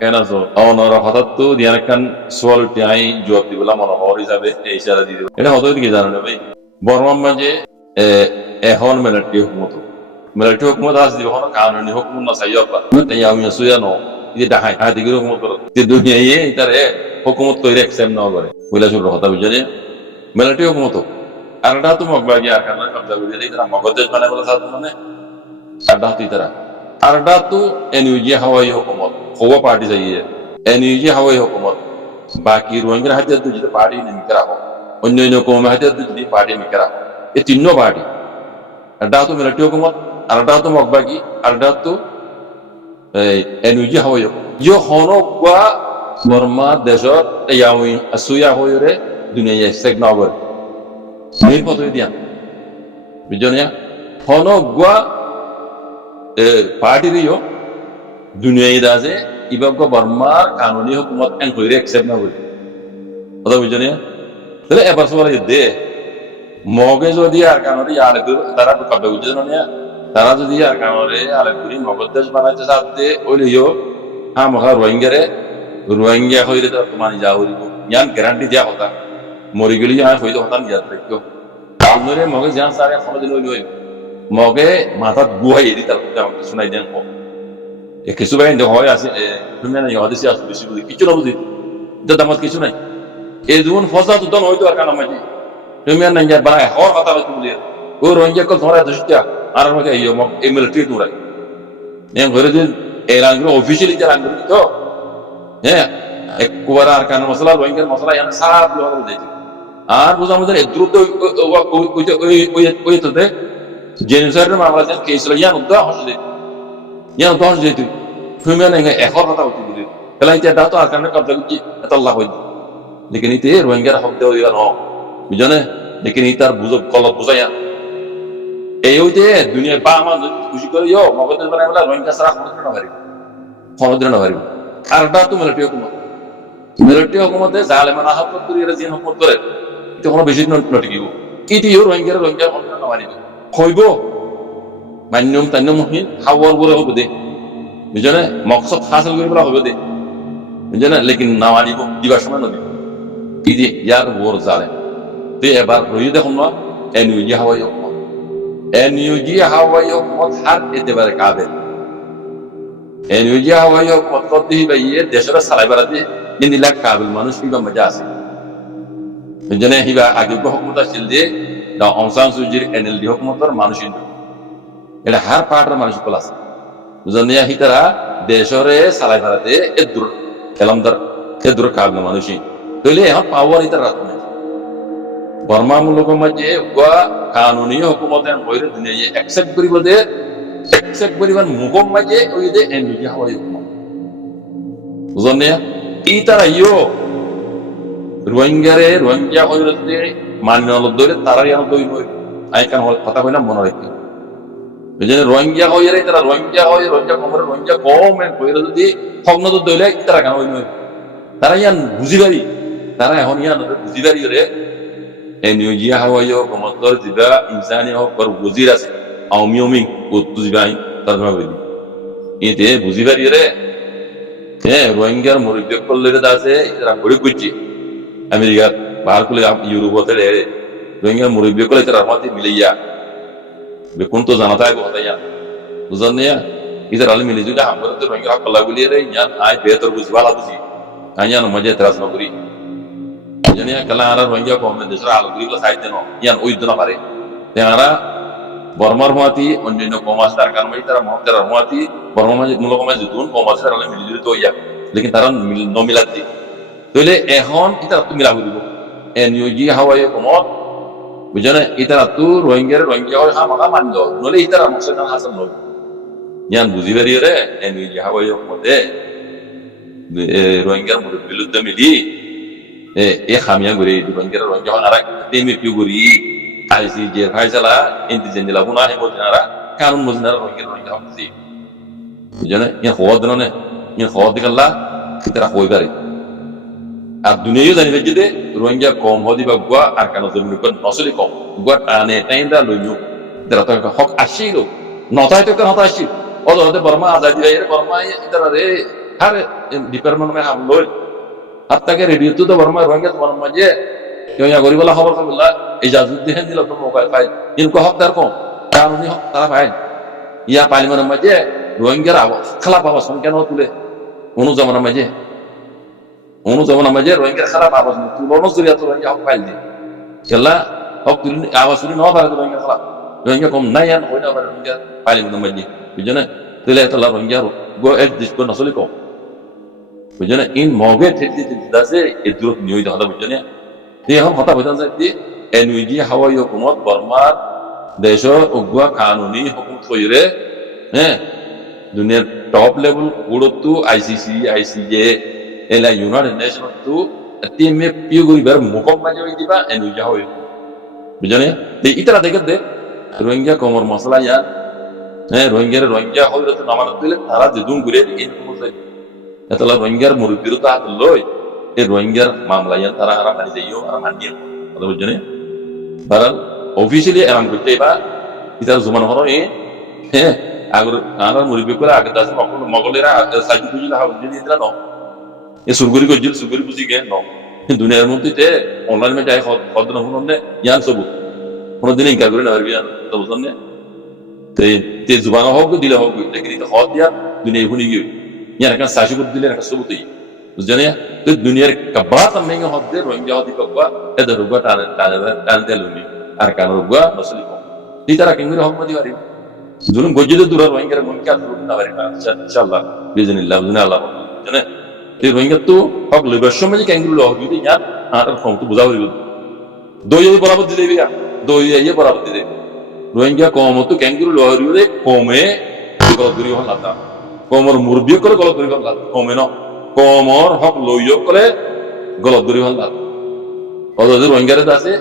কেন আছো অনর হঠাৎ তো দিয়ান সোয়ালটি আই জবাব দিবলা মনোহর হিসাবে ইশারা দিয়ে দেব এটা হতো কি জানো না ভাই বর্মার মাঝে এখন মিলিটারি হুকুমত আজ দিব কানুনি হুকুম না চাই আপা তাই আমি সুয়া ন ఇది ডাহাই আদিকে হুকুমত করো যে দুনিয়ায় ইতারে হুকুমত কইরে একসেপ্ট না করে বইলা শুরু কথা বুঝলে মিলিটারি হুকুমত আর এটা তো মগবাগি আর কারণে কবজা করে ইতারা মগদেশ বানায় বলা সাথে মানে আড্ডা হতো ইতারা আর এটা তো এনইউজি হাওয়াই হুকুমত হওয়া পার্টি চাইয়ে এনইউজি হাওয়াই হুকুমত বাকি রোহিঙ্গার হাতে যদি পার্টি নিমিকে রাখো অন্য অন্য কমের হাতে যদি পার্টি মিকে রাখো এই তিন পার্টি আড্ডা হতো মিলিটারি হুকুমত আর এটা তো মগবাগি আর এটা তো এনইউজি হাওয়াই হুকুমত যে হনকা বর্মা দেশত ইয়াউই আসুয়া হইরে দুনিয়া সেক না করে মেইন কথা দিয়া বুঝনিয়া হনকা পার্টি দিও দুনিয়ায় দাজে ইবাবক বর্মার কানুনি হুকুমত এন কইরে একসেপ্ট না করি কথা বুঝনিয়া তাহলে এবার সবাই দে মগে যদি আর কানুনি আলে তারা তো কবে বুঝনিয়া তারা যদি আর কানুনি আলে করি মগদেশ বানাইতে সাথে ওইলিও আমহা রোহিঙ্গা হইলে তো মানি যাও ইয়ান গ্যারান্টি দিয়া কথা মরি গেলি আর হইতো হতাম ইয়াদ রাখিও আমনরে মগে জান সারে খবর দিল হইল মগে মাথাত গুহাই এদি তার আমাকে শোনাই দেন কো এ কিছু ভাই হয় আছে তুমি না ইহাদিসি আছে বেশি বুঝি কিছু না বুঝি এটা দামাত কিছু নাই এই জীবন ফসা তো দন হইতো আর কানা মাঝি তুমি না ইয়া বানায় হর কথা হইতো বলি ও রোহিঙ্গা কল ধরা দশটা আর আমাকে ইয়ো এই মিলিটারি তুরাই নেম ঘরে দিন এলান করে অফিশিয়ালি এলান করে তো হ্যাঁ একবার আর কানা মশলা রোহিঙ্গার মশলা ইয়ান সাব লোক দেই আর বুঝা আমাদের দ্রুত ওই তো দে জেনুসাইডের মামলা যেন কেস ইয়ান উদ্দা হসে ইয়ান উদ্দা হসে তুই তুমি না এখন কথা হইতো বলি তাহলে এটা তো আর কানা কবজা কি এত আল্লাহ হই लेकिन इते रोहिंग्यार हक देओ इला न बुझने लेकिन इतार बुझो गलत बुझाया এই হইতে দুনিয়া বা আমার খুশি করে ইয়ো মগদের বানাই বলা রোহিঙ্গা সারা খরচ না পারিব আর এটা তো মিলিটারি হুকুমতে জালেমানা হক করে এরা জিন হুকুমত করে এটা কোনো বেশি নটিকিব ইতি ইয়ো রোহিঙ্গা খরচ না পারিব কইব মান্যম তান্যম হিন হাওয়ার বলে হবে দে বুঝনে মকসদ হাসিল করে বলা হবে দে বুঝনে লেকিন না মানিব দিবার সময় নদী ইদি ইয়ার বড় জালেম তে এবার রই দেখুন না এনইউজি হাওয়াই হুকুমত এনইউজি হাওয়াই হুকুমত হার এতেবারে কাবেল এনইউজি হাওয়াই হুকুমত করতে হইবে দেশের সালাইবার দিয়ে ইন্দিলা কাবেল মানুষ কিবা মজা আছে বুঝনে হিবা আগে হুকুমত আসিল দিয়ে দা অংসান সুজির এনএলডি হুকুমতর মানুষ এটা হার পার্টের মানুষ কল আছে বুঝনে হিতারা দেশরে সালাইবারাতে এদুর এলমদার এদুর কাবেল মানুষই তাহলে এখন পাওয়ার ইতার রাত নাই বর্মা মূলক মাঝে কানুনি হুকুমতে বইরে দুনিয়া একসেপ্ট করিব দে একসেপ্ট করিবার মুখম মাঝে ওই দে এনইউজি হাওয়াই হুকুমত বুঝনে ইতারা ইয়ো রোহিঙ্গা হইরে দে মান্য দইরে তারা ইয়ান দই নই আই কান কথা কইনা মনে রাখি বুঝনে রোহিঙ্গা হইরে তারা রোহিঙ্গা কম কইরে যদি ফগ্ন দইলে তারা কান হই নই তারা ইয়ান বুঝিবারি তারা এখন ইয়ান বুঝিবারি রে এনইউজি হাওয়াই হুকুমতর জিবা ইনসানি হক আর ওজির আছে আওমিয়মি উত্তু জিবাই তারমা বলি এতে বুঝিবারি রে হ্যাঁ রোহিঙ্গার মুরব্বি করলে আছে এরা ঘুরে গুজি আমেরিকা বাহার কুলে ইউরোপতে রে রোহিঙ্গার মুরব্বি করলে তারা আমাতে মিলিয়া বেকুন তো জানা তাই বহতাইয়া বুঝন নিয়া ইদার আলি মিলি যদি আমরা তো রোহিঙ্গা হক কল্লা বলি রে ইয়ান আই বেহতর বুঝবালা বুঝি আইয়ান মজা ত্রাস না করি জানিয়া কালা আর রোহিঙ্গা কমে দেশের আলোগুলি গুলো সাইড দেন ইয়ান ওই দিন পারে তেনারা বর্মার হুয়াতি অন্যান্য কমাস তার কারণে তারা মহতার হুয়াতি বর্মা মাঝে মূলক মাঝে দুন কমাস তারা মিলিজুলি তো ইয়া লেকিন তারা নমিলাতি তাহলে এখন এটা তো মিলা দিব এনইউজি হাওয়াই হুকুমত বুঝনে এটা তো রোহিঙ্গা হয় হামাকা মানদ নলে ইতারা মকসদ হাসান নয় ইয়ান বুঝি পারি রে এনইউজি হাওয়াই হুকুমতে রোহিঙ্গার বিরুদ্ধে মিলি এ খামিয়া ঘুরে রোহিঙ্গা আরা তেমে পিউ ঘুরি আইসি যে ফাইসালা ইন্তিজেন দিলা হুনা হে বলছিনারা কানুন বলছিনারা রোহিঙ্গা হচ্ছে বুঝনে ইয়া হওয়া দিন নে ইয়া হওয়া দিকাল্লা তারা হই পারে আর দুনিয়াও জানি যে দে রোহিঙ্গা কম হদি বা গুয়া আর কানো জমি কোন নসলি কম গুয়া টানে টাইন্দা লইনু তারা তো হক আসিল নতায় তো নতা আসিল ওদের বর্মা আজাদি রে বর্মা তারা রে har ডিপার্টমেন্ট মে হাম লই হাত্তাকে রেডিও তো বর্মা রোহিঙ্গা তোমার মাঝে কেউ গরিবলা খবর বললা ইজাজত দিয়ে দিল তো মোবাইল পাই ইনকো হকদার কম কানুনি হক তারা পাই ইয়া পালিমানের মাঝে রোহিঙ্গার খারাপ আওয়াজ কেন তুলে অনুজমানের মাঝে রোহিঙ্গার খারাপ আওয়াজ তুলনো জরিয়া তো রোহিঙ্গা হক পাইল দিয়ে খেলা হক তুলি আওয়াজ তুলি ন পারে রোহিঙ্গা খারাপ রোহিঙ্গা কম নাই আর হই না পারে রোহিঙ্গা পালিমানের মাঝে বুঝনে তুলে এতলা রোহিঙ্গা গো এক দিস করে নসলি কম বুঝনে ইন মগে ঠেটি দিদাসে এ দূর নিয়ই দাদা বুঝনে এখন কথা বুঝান যায় যে এনউইজি হাওয়াই হুকুমত বর্মার দেশ উগুয়া কানুনি হুকুম কইরে হ্যাঁ দুনিয়ার টপ লেভেল গুড়তু আইসিসি আইসিজে এলা ইউনাইটেড নেশন তু টিমে পিউগুরি বার মুকম মাঝে হই দিবা এনউইজি হাওয়াই বুঝনে তে ইতরা দেখে দে রোহিঙ্গা কমর মশলা ইয়া হ্যাঁ রোহিঙ্গা হইলে তো নামানত দিলে তারা যেদুন ঘুরে এই মুসলাই এতলা রোহিঙ্গার মুরব্বির তো হাত লই এই রোহিঙ্গার মামলা ইয়ান তারা আর মানি যাইও আর মানিয়ে কথা বুঝনে বারাল অফিসিয়ালি এরাম করতে বা ইতার জমান হলো হ্যাঁ আগর আর মুরব্বি করে আগে দাস মগলেরা সাইজ বুঝিলা হাউ দিয়ে দিলা ন এ সুরগুরি গজিল সুরগুরি বুঝি গে ন দুনিয়ার মধ্যে তে অনলাইন মে যাই খদ না হুননে ইয়ান সব কোনদিন ইনকার করে না পারবি তো বুঝনে তে জুবান হোক দিলে হোক লেকিন এটা হদ দিয়া দুনিয়া হুনি গিয়ে ইয়ার একটা সাইজ করে দিলে একটা সবুতই বুঝনে তো দুনিয়ার কবাত মেঙ্গে হদ দে রোহিঙ্গা হদি কবা এদের রুগা টান তেলুনি আর কান রুগা নসলি কম এই তারা কেঙ্গুরি হক মদি পারি জুলুম গজিদে দূর রোহিঙ্গার মনকে আর না পারি ইনশাআল্লাহ বিজনিল্লাহ বুঝনে আল্লাহ জানে এই রোহিঙ্গা তো হক লইবার সময় কেঙ্গুরি লহ যদি ইয়ার আর কম তো বুঝা হইল দই বরাবর দিলে বিয়া দই এই বরাবর দিলে রোহিঙ্গা কম তো কেঙ্গুরি লহ হইলে কমে গলত দূরি হল লাতা কমর মুরব্বি করে গলত দূরি হল লাতা কমে ন কমর হক লইয় করে গলত দূরি হল লাতা অথচ রোহিঙ্গারে আছে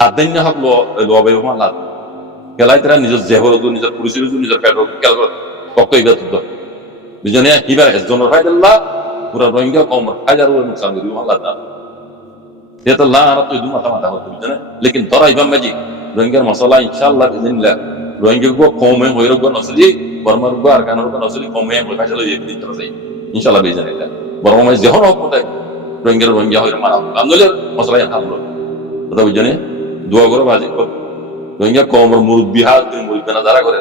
আদান্য হক লবে হল লাতা খেলাই তারা নিজের জেহর নিজের পুরুষের নিজের পেট খেয়াল করে কত ইবা তুত বুঝনে ইবার একজনের ফায়দা আল্লাহ পুরা রোহিঙ্গা কমর হাজার ওর নুকসান করি হল লাতা এটা আল্লাহ আর তুই দু মাথা মাথা হতো বুঝনে লেকিন তোরা ইবাম মাজি রোহিঙ্গার মশলা ইনশাআল্লাহ বিজনিল্লাহ রোহিঙ্গা গো কমে হইর গো নসলি বর্মার গো আর কানার গো নসলি কমে হই ফাইসাল এই দিন তোরা যাই ইনশাআল্লাহ বিজনিল্লাহ বর্মা মাঝ যখন হক মতে রোহিঙ্গা হইর মানা আন্দোলন মশলা ইয়া থামলো কথা বুঝনে দোয়া করে বাজি কর রোহিঙ্গা কমর মুরব্বি হাত তুমি মুরব্বি না যারা করে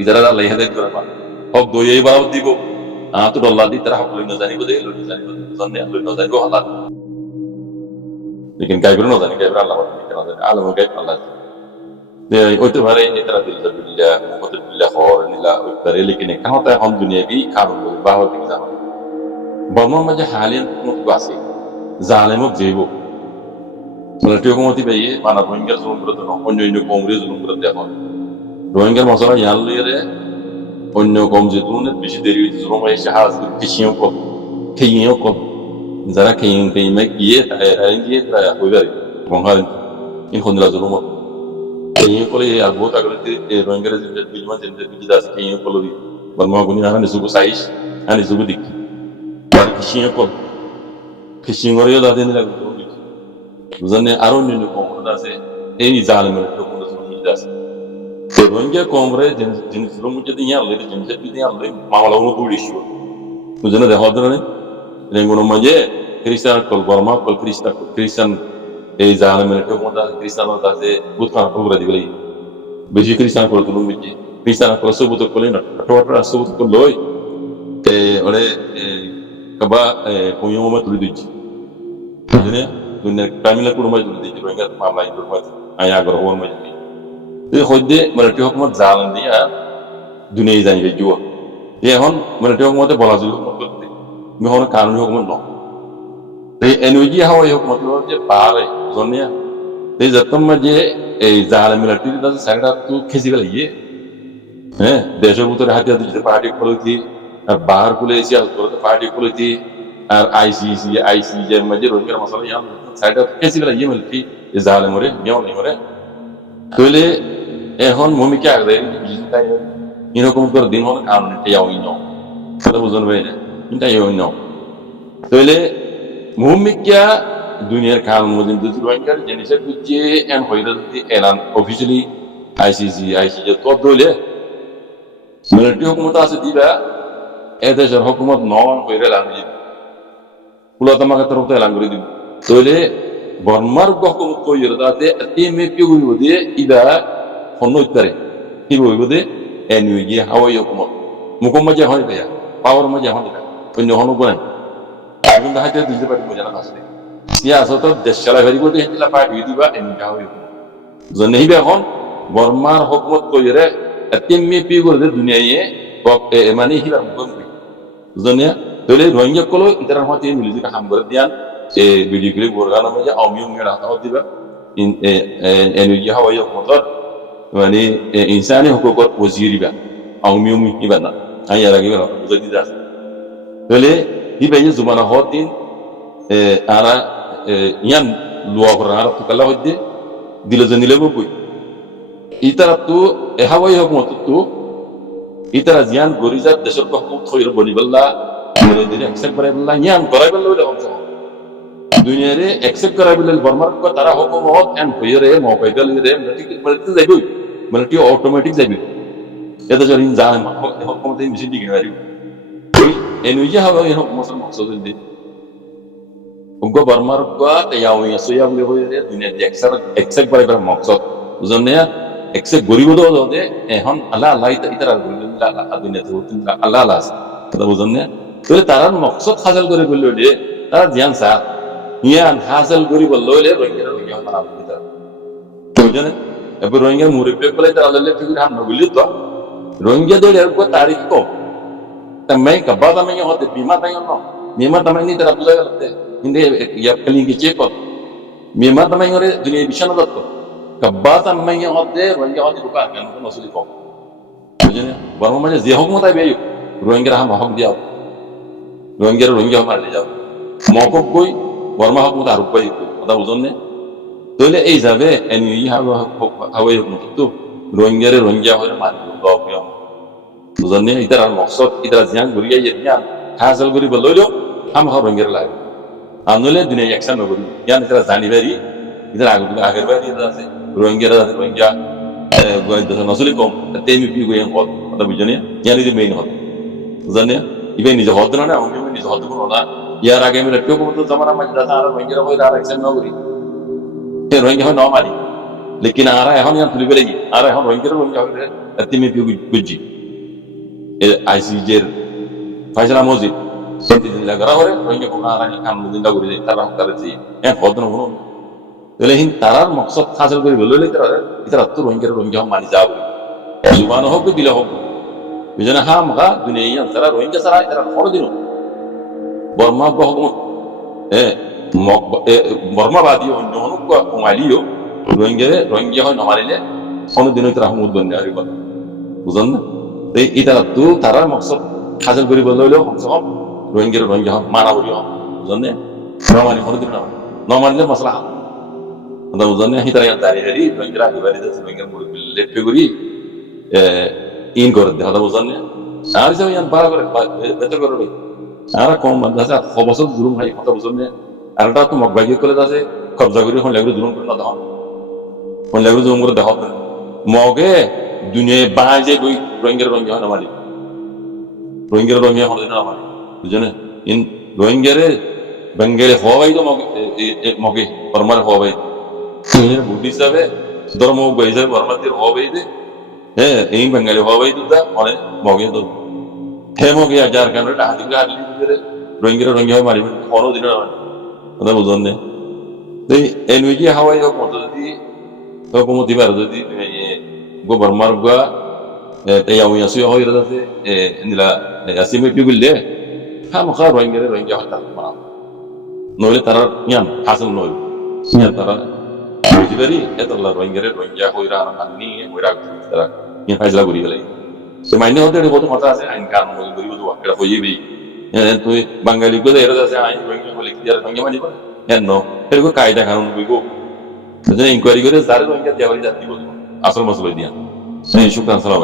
ইদারা আল্লাহ হেদায়েত করে পা হক দই এই বারাত দিব তো আল্লাহ দি তারা হক লইনা জানিব দে লইনা জানিব জানে লইনা জানিব হালাত লেকিন গায়ব না জানি গায়ব আল্লাহ না জানি আলম গায়ব আল্লাহ ওই তো ভারে ইতরা দিল বিল্লাহ মুহাম্মদ বিল্লাহ খর নিলা ওই পারে লেকিন কাহতা হম দুনিয়া বি কারণ বাহর কি জানো বর্মা মাঝে হালিয়ান মত আছে জালেমক জেব মিলিটারি হুকুমতি পাইয়ে মানা রোহিঙ্গার জুলুম করে তো অন্য কংগ্রেস জুলুম করে দেখো রোহিঙ্গার মশলা ইয়ান লইরে অন্য কম যে জুলুমের বেশি দেরি হইতে জুলুম হয় জাহাজ খেয়েও কম যারা খেয়ে গিয়ে গিয়ে হইবার বঙ্গাল ইন খন্দরা জুলুম খেয়ে কলে আর বহুত আগলে রোহিঙ্গার যে বিজমান যে বিজিদা আছে খেয়ে কলবি বর্মা গুনি আনে সুবু সাইশ আনে সুবু দিকি খেয়ে করে দাদিন লাগে বুঝনে আরো অন্য কমরা আছে এই জালেমের কমরা আছে রোহিঙ্গা কমরে জিনিস যদি ইয়া লইতে জিনিস যদি ইয়া লই মামলা উনো দুড়িশো বুঝনে দেখো ধরে রেঙ্গুনো মাঝে খ্রিস্টান কল বর্মা কল খ্রিস্টান এই জালেমের কমরা খ্রিস্টান আছে বহুত খারাপ করে দিগলি বেশি খ্রিস্টান করে তুলুম মিজি খ্রিস্টান করে সবুত করলে না টোটা সবুত করলে ওই ওরে কবা কোয়ো মে তুলি দিচ্ছি বুঝনে দুনিয়ার প্রাইমিলা কুরমাই তুলি দিচ্ছি রোহিঙ্গা মামলা ইন্দুর মাঝে আয়া আগর হওয়ার মাঝে এই হইতে মিলিটারি হুকুমত জালান দিয়া দুনিয়ায় জানিবে জুয়া এখন মিলিটারি হুকুমতে বলা জুয়া হুকুমত করতে এখন কানুনি হুকুমত ন এই এনওজি হাওয়া হুকুমত যে পারে জনিয়া এই যতম মাঝে এই জাহাল মিলিটারি দাস সাইডা তো খেসি গেলে হ্যাঁ দেশের ভিতরে হাতিয়ার দিতে পার্টি খুলতি আর বাহার খুলে এসে করতে পার্টি খুলতি আর আইসিসি মাঝে রোহিঙ্গার মশলা ইয়ান সাইডা খেসি গেলে মিলিটারি এই জাহাল মরে গেও নেই মরে তাহলে এখন ভূমিকা আগে এরকম করে দিন হল কারণ এটাই কথা বুঝুন ভাই না এটাই তাহলে ভূমিকা দুনিয়ার কারণ মধ্যে রোহিঙ্গার জিনিসের বুঝিয়ে এন হইলে যদি এলান অফিসিয়ালি আইসিসি তো ধরলে মিলিটারি হুকুমত আছে দিবা এদেশের হুকুমত নন কইরে লাঙ্গি পুলাতমাকে তরফতে লাঙ্গুরি দিব তইলে বর্মার হুকুমত কইরে দাতে এমে পিগুই বদে ইদা ফন্ন উত্তরে কি বইব দে এনুইজি হাওয়াই হুকুমত মুকম মাঝে হয় দেয়া পাওয়ার মাঝে হয় দেয়া অন্য হন কোন এখন হাইতে দিতে পারি মজা না আসলে সিয়াসত দেশ চালাই ভারি করতে হিলা পার্টি দিবা এনুইজি হাওয়াই হুকুমত জনেহিবে এখন বর্মার হুকুমত কইরে এমে পিগুই দে দুনিয়ায়ে মানে হিলা মুকম জনিয়া তইলে রোহিঙ্গা কলো ইতার মতে মিলিজি কাম করে দিয়ান এ ভিডিও ক্লিপ বর্গানা মাঝে আমিও মেরা হাও দিবা এনুইজি হাওয়াই হুকুমত মানে ইনসানি হুকুকত ওজিরিবা আউমিউমি ইবানা আই আর আগে বুঝাই দিদা তাহলে হিবাই জুমানা হদিন আরা ইয়ান লুয়া করা আর তুকালা হইদে দিলে জনিলে বই ইতারা তো হাওয়াই হুকুমত তো ইতারা জিয়ান গরিজাত দেশের হুকুমত হইর বনিবাল্লা বলে দিলে অ্যাকসেপ্ট করাইবাল্লা ইয়ান করাইবাল্লা বলে হচ্ছে দুনিয়ারে অ্যাকসেপ্ট করাইবাল্লা বর্মার কো তারা হুকুমত এন হইরে মোবাইল রে মলটি যাইবো মলটি অটোমেটিক যাইবো এটা যদি জান হুকুমতে বেশি দিকে পারি এনুইজি হাওয়াই হুকুমত মকসদ দি উগো বর্মার কো ইয়াউই আসয়া বলে হইরে দুনিয়াতে অ্যাকসেপ্ট করাইবার মকসদ বুঝনে অ্যাকসেপ্ট গরিব দে এখন আল্লাহ আল্লাহ ইতারা আল্লাহ দুনিয়াতে আল্লাহ আল্লাহ কথা বুঝনে তাহলে তারার মকসদ হাসিল করে বললে তারা ধ্যান সা ইয়ান হাসিল করি বললে রোহিঙ্গা মানা দিতা বুঝনে এবার রোহিঙ্গা মুরিবে বলে তারা ললে ফির হাম বলি তো রোহিঙ্গা দে এরকম তারিখ কো তামাই কবা তামাই হতে বিমা তাই ন বিমা তামাই নি তারা বুঝা গেলতে কিন্তু ইয়া কলিং কি চেক বিমা তামাই করে দুনিয়া বিশাল দত্ত কবা তামাই হতে রোহিঙ্গা হতে রুকা কেন কোন আসলি কম বুঝনে বর্মা মানে যে হুকুমত আইবে রোহিঙ্গা হাম হক দিও রোহিঙ্গা মারলে যাও মকব কই বর্মা হুকুমত আর উপায় কথা বুঝনে তাহলে এই যাবে এনুই হাওয়াই হুকুমত তো রোহিঙ্গা হয়ে মারল গপিয়ম বুঝনে ইতার মকসদ ইতার জিয়ান গরিয়া ইয়ান হাসিল করি বললো হাম রোহিঙ্গা লাগে আনলে দুনিয়া অ্যাকশন করি ইয়ান ইতার জানিবারি ইতার আগের বাড়ি আছে রোহিঙ্গা নসলি কম তেমি পি গই কথা বুঝনে ইয়ান ইজ মেইন হল বুঝনে ইবে নিজে হদ না আমি নিজে হদ করো না ইয়ার আগে আমি রেট্টো করতে জামানা মাঝে দাদা আর রোহিঙ্গা হই আর অ্যাকশন না করি রোহিঙ্গা হয় না মারি লেকিন আরা এখন ইয়ান তুলি বেলে আর এখন রোহিঙ্গা হইলে তেমি পি গুজি আইসিজের ফাইসলা মসজিদ সেন্টিদিন করা হরে রোহিঙ্গা কোন আর কাম দিনটা করে তারা হকারে যে এক হদ না কোনো তাহলে হিন তারার মকসদ হাসিল করে বললে তারা তো রোহিঙ্গা মানি যাবে জুবান হোক দিলে হোক বুঝনে হা মা দুনিয়া তারা রোহিঙ্গা সারা তারা কোনদিন বর্মা হুকুমত বর্মাবাদী অন্য অনুক মালিও রোহিঙ্গা হয় নমারিলে কোনদিনই তারা হুকুমত বন্ধ হারিব বুঝলেন না এই তারা তো তারার মকসদ হাসিল করি বললেও সব রোহিঙ্গা মানা বলি বুঝলেন নমানি কোনদিন নমানিলে মশলা কথা বুঝলেন হি তারা দাঁড়িয়ে দাঁড়িয়ে রোহিঙ্গা আগে বাড়ি যাচ্ছে রোহিঙ্গার লেপে করি ইন করে দে কথা বুঝলেন আর হিসাবে ইয়ান বাড়া করে বেতর করে আর কম বান্ধা আছে 6 বছর জুলুম হয় কথা বুঝলেন আর এটা তো মগবাগি করে আছে কবজা করে হন লাগলে জুলুম করে না দাও হন লাগলে জুলুম করে দাও মগে দুনিয়ায় বাজে গই রোহিঙ্গা হয় না মারি রোহিঙ্গা হয় না মারি বুঝলেন ইন রোহিঙ্গারে বেঙ্গলে হওয়াই তো মগে বর্মার হওয়াই বুদ্ধি হিসাবে ধর্ম হিসাবে বর্মাদের হওয়াই দে এই বেঙ্গলে হওয়াই তো অনেক মগে তো হে মগে যার কারণে হাতিকে হাতলি দিলে রোহিঙ্গা হয় মারিবেন কোনোদিন কথা বুঝলেন না এনুইজি হাওয়াই হোক মতো যদি হুকুমতি ভারত যদি বর্মার গা আমি আসুয়া হয়ে যাচ্ছে নিলা আসিমে পিগুললে খামখা রোহিঙ্গা হত্যা মানা নইলে তারা ইয়ান হাসিল নয় ইয়ান তারা বুঝতে পারি এতলা রোহিঙ্গা হইরা আনি হইরা তারা ইয়ান ফাইজলা করি গেলে তো মাইনে হতে বহুত কথা আছে আইন কানুন করি বুঝো এটা হইবি তুই বাঙালি গুলো এরা আছে আইন রোহিঙ্গা বলে কি আর রোহিঙ্গা মানি করে ন এরকম কায়দা কানুন কইবো সেজন্য ইনকোয়ারি করে যারা রোহিঙ্গা দেওয়ারি জাতি বলবো আসল মসলা দিয়া শুক্রান সালাম